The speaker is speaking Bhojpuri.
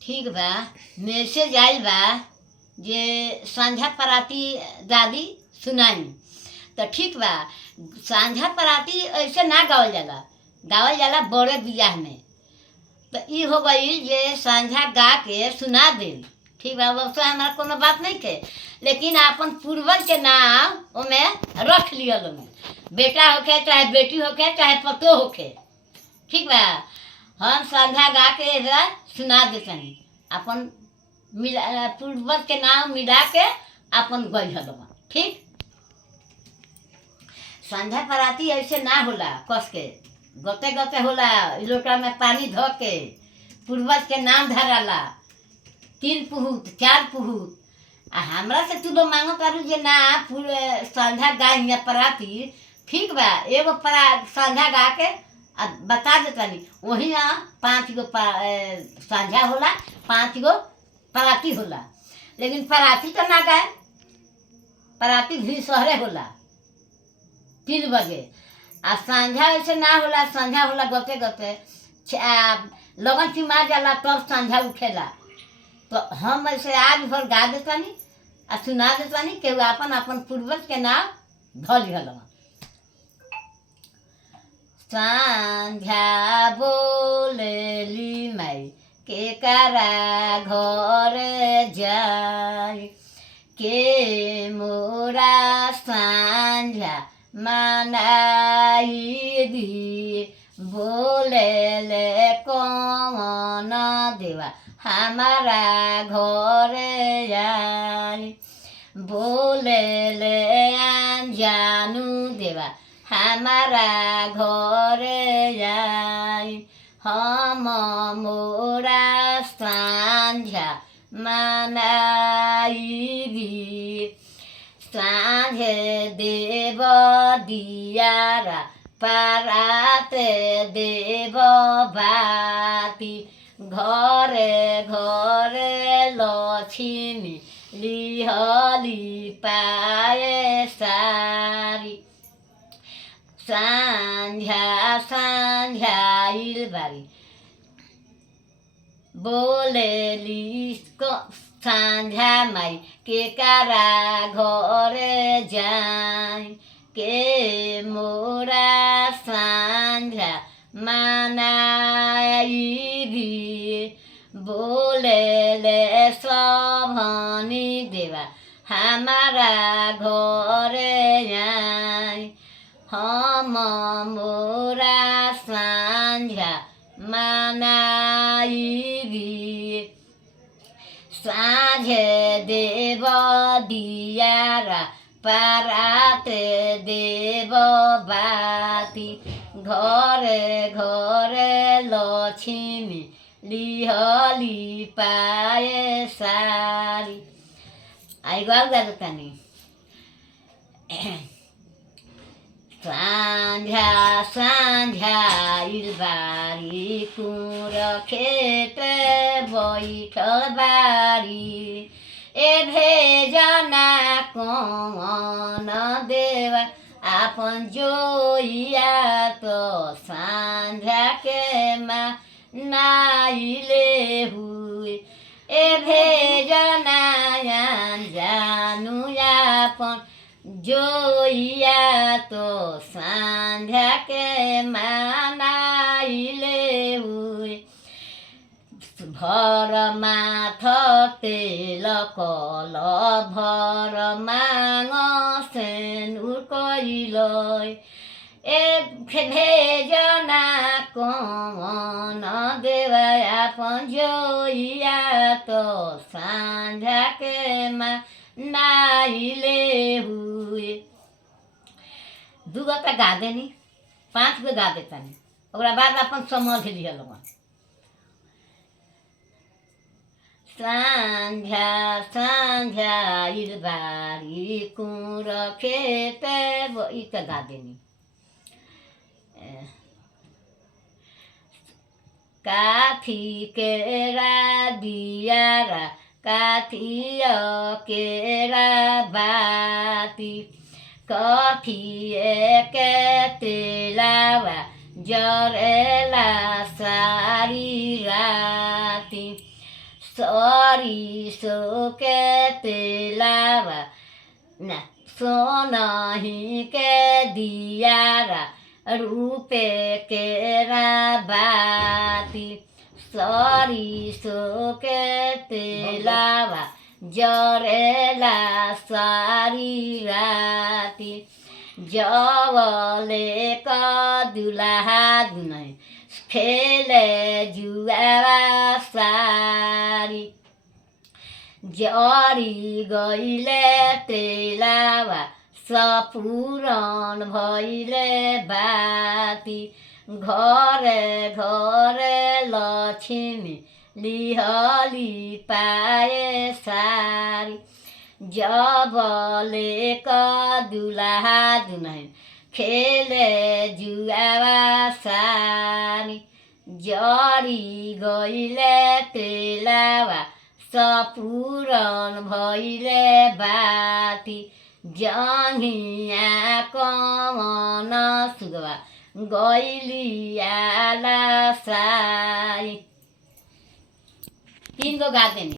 ठीक बा। मैसेज आइल बा जे सांझा पराती दादी सुनाई। तो ठीक बा। सांझा पराती ऐसे ना गावल जाला, गावल जाला बड़े बियाह में। तो ई हो गई जे सांझा गा के सुना दिल। ठीक बा, वैसे हमारा कोनो बात नहीं थे, लेकिन अपन पूर्वज के नाम ओमे रख लियल ओमे। बेटा होके चाहे बेटी होके चाहे पतो होके। ठीक बा। हम सांझा गा के एजा सुना देतनी। अपन मिला पूर्वज के नाम मिला के अपन गई हलवा। ठीक। सांझा पराती ऐसे ना होला, कस के गते गते होला। लोटा में पानी धो के पूर्वज के नाम धराला, 3 पुहूत 4 पुहूत। आ हमरा से तू लोग मांगो करू जे ना पूरे सांझा गाय या पराती। ठीक बा, एगो सांझा गा के आ बता देतनी। वही ना 5 गो सांझा होला, 5 गो पराती होला। लेकिन पराती तो ना गाय, पराती भी सहरे होला 3 बजे। आ सांझा ऐसे ना होला, सांझा होला गते गते लगन सिमा जाला तब सांझा उठेला। तो हम ऐसे आज भर गा देतानी आ सुना देतानी के अपन अपन पूर्वज के नाम धली हलवा। सांझा बोलेली माई के करा घर जाई, के मोरा सांझा मनाई दी। बोले ले कौन देवा हमारा घर जाई, बोले ले जानू देवा हमारा घर जाई। हम मोरा सांझा मनाई दी। सांझे देव दियारा परात देव बाती, घरे घरे लक्ष्मी लिहली पाए सारी। सांझा सांझा इल बारी बोलेली सांझा माई के करा घर जाई, के मोरा सांझा मनाई भी। बोले ले सभनी देवा हमारा घर जाई, हम मोरा सांझा मनाई भी। सांझे देव दियारा परात देव बाती, घरे घरे लक्ष्मी लिहली पाए सारी। आई गाल गातानी। सांझा सांझा इल बारी कुर खेत बैठ बारी, ए भेजना कौन देवा आपन जोइया। तो सांझा के माँ नाइले हुए, ए भेजना जानू आपन जोइया। तो सांझा के मनाइले हुए, भर माथ तेल कल भर मांग सेनुर कइलै, ए भेजना कौन देवा आपन जोइया। तो सांझा के नाइले हुए। 2 गो तो गा देनी, 5 गो गा देतानी, ओकरा बाद अपन समझ लिहल। सांझा सांझा इल बारी कुर खेत ई तो गा देनी। काठी केरा दियारा काठी केरा बाती, कथिए के तेलावा जरेला सारी राती। सरिसो के तेलावा ना सोनही के दियारा रूपे केरा बाती सरिसो के तेलावा जरेला सारी राती जवले का दुल्हा दुनै खेले जुआवा सारी जरी गईले तेलावा सपुरन भइले बाती घरे घरे लक्ष्मी लिहली पाए सारी जबले का दुल्हा दुनै खेले जुआवा सारी जरी गईले तेलावा सपुरन भइले बाती जहिया कमन सुगवा गईलियाला सारी 3 गो गा देनी।